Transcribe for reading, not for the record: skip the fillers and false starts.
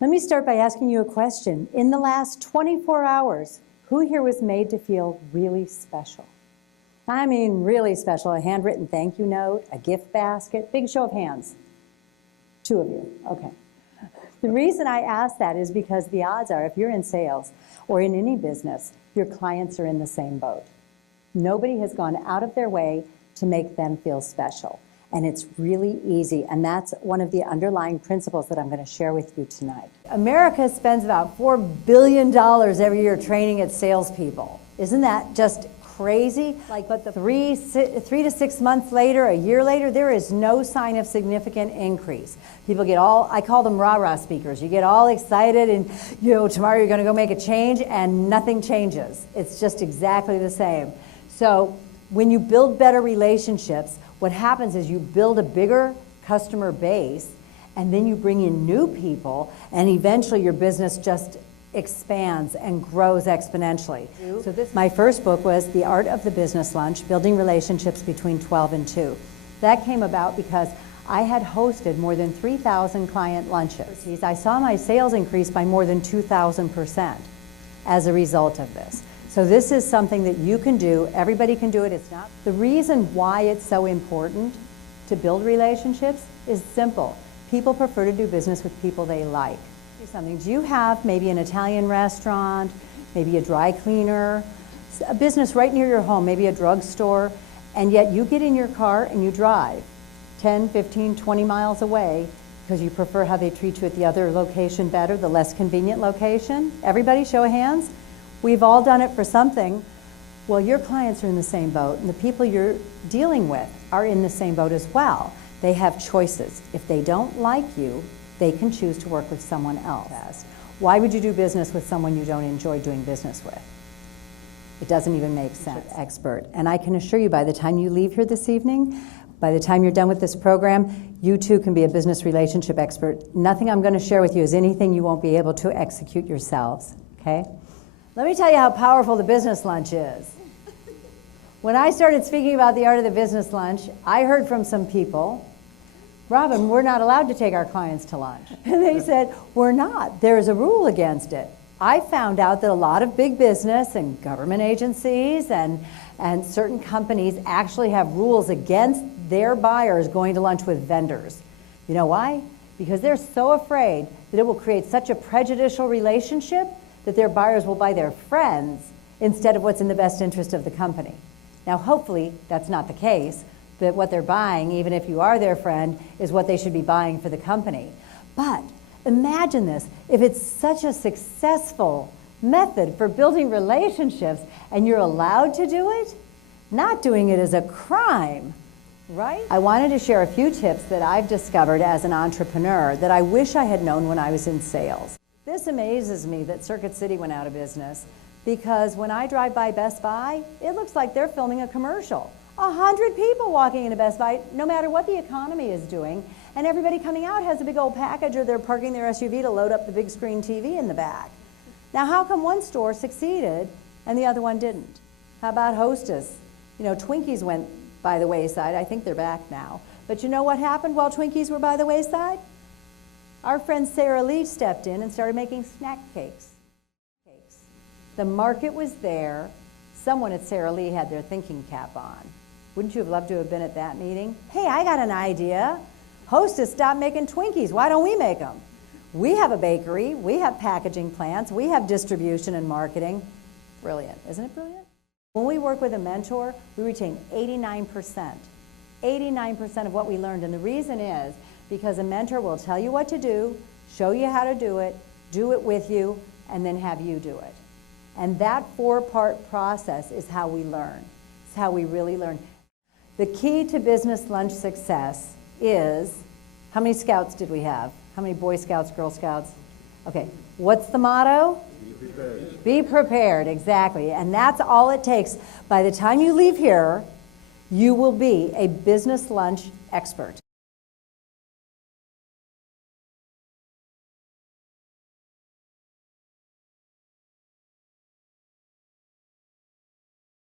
Let me start by asking you a question. In the last 24 hours, who here was made to feel really special? I mean really special. A handwritten thank you note, a gift basket. Big show of hands. 2 of you. Okay. The reason I ask that is because the odds are if you're in sales or in any business, your clients are in the same boat. Nobody has gone out of their way to make them feel special. And it's really easy, and that's one of the underlying principles that I'm going to share with you tonight. America spends about $4 billion every year training its salespeople. Isn't that just crazy? But the 3 to 6 months later, a year later, there is no sign of significant increase. People get all, I call them rah-rah speakers. You get all excited and, tomorrow you're going to go make a change, and nothing changes. It's just exactly the same. So when you build better relationships, what happens is you build a bigger customer base, and then you bring in new people, and eventually your business just expands and grows exponentially. So my first book was The Art of the Business Lunch, Building Relationships Between 12 and 2. That came about because I had hosted more than 3,000 client lunches. I saw my sales increase by more than 2,000% as a result of this. So this is something that you can do. Everybody can do it. It's not. The reason why it's so important to build relationships is simple. People prefer to do business with people they like. Something. Do you have maybe an Italian restaurant, maybe a dry cleaner, a business right near your home, maybe a drugstore, and yet you get in your car and you drive 10, 15, 20 miles away because you prefer how they treat you at the other location better, the less convenient location? Everybody, show of hands. We've all done it for something. Well, your clients are in the same boat, and the people you're dealing with are in the same boat as well. They have choices. If they don't like you, they can choose to work with someone else. Why would you do business with someone you don't enjoy doing business with? It doesn't even make sense. Expert. And I can assure you, by the time you leave here this evening, by the time you're done with this program, you too can be a business relationship expert. Nothing I'm going to share with you is anything you won't be able to execute yourselves, okay? Let me tell you how powerful the business lunch is. When I started speaking about the art of the business lunch, I heard from some people, Robin, we're not allowed to take our clients to lunch. And they said, we're not. There's a rule against it. I found out that a lot of big business and government agencies and certain companies actually have rules against their buyers going to lunch with vendors. You know why? Because they're so afraid that it will create such a prejudicial relationship that their buyers will buy their friends instead of what's in the best interest of the company. Now, hopefully, that's not the case, that what they're buying, even if you are their friend, is what they should be buying for the company. But imagine this, if it's such a successful method for building relationships and you're allowed to do it, not doing it is a crime, right? I wanted to share a few tips that I've discovered as an entrepreneur that I wish I had known when I was in sales. This amazes me that Circuit City went out of business because when I drive by Best Buy, it looks like they're filming a commercial. 100 people walking into Best Buy, no matter what the economy is doing, and everybody coming out has a big old package or they're parking their SUV to load up the big screen TV in the back. Now, how come one store succeeded and the other one didn't? How about Hostess? Twinkies went by the wayside. I think they're back now. But you know what happened while Twinkies were by the wayside? Our friend Sara Lee stepped in and started making snack cakes. The market was there. Someone at Sara Lee had their thinking cap on. Wouldn't you have loved to have been at that meeting? Hey, I got an idea. Hostess stopped making Twinkies. Why don't we make them? We have a bakery. We have packaging plants. We have distribution and marketing. Brilliant. Isn't it brilliant? When we work with a mentor, we retain 89%. 89% of what we learned. And the reason is because a mentor will tell you what to do, show you how to do it with you, and then have you do it. And that 4-part process is how we learn. It's how we really learn. The key to business lunch success is, how many scouts did we have? How many Boy Scouts, Girl Scouts? Okay, what's the motto? Be prepared. Be prepared, exactly. And that's all it takes. By the time you leave here, you will be a business lunch expert.